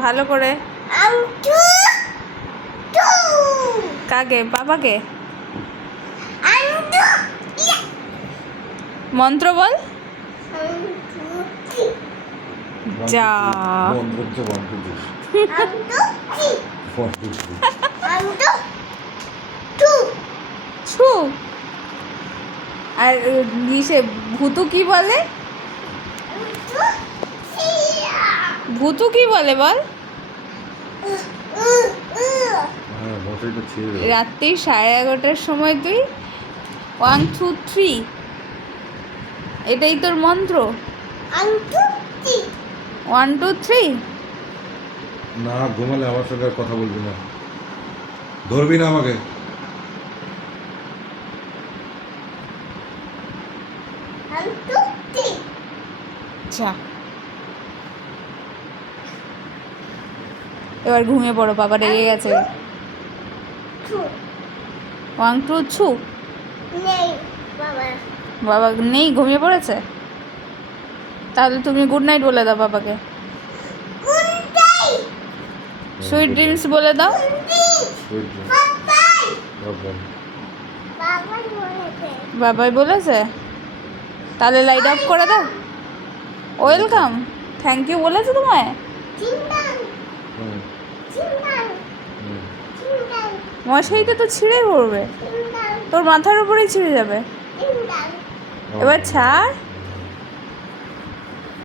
ভালো করে। কাকে? বাবাকে? মন্ত্র বল। যা ছু। আর সে ভূতু কি বলে? ভূতু কি বলে বল? রাত্রি 11:30টার সময় তুই 1 2 3 এটাই তোর মন্ত্র? 1 2 3 না, ঘুমালে আমার সঙ্গে আর কথা বলবি না, ধরবি না আমাকে। আচ্ছা, এবার ঘুমিয়ে পড়ো, বাবা রেগে গেছে। 1 2 ছু। বাবা নেই, ঘুমিয়ে পড়েছে। তাহলে তুমি গুড নাইট বলে দাও বাবাকে। সুইট ড্রিমস বলে দাও। বাবাই বলেছে? তাহলে লাইট অফ করে দাও। ওয়েলকাম, থ্যাংক ইউ বলেছে তোমায়? মশাইটা তো ছিঁড়ে পড়বে, তোর মাথার উপরেই ছিঁড়ে যাবে। এবার ছাড়।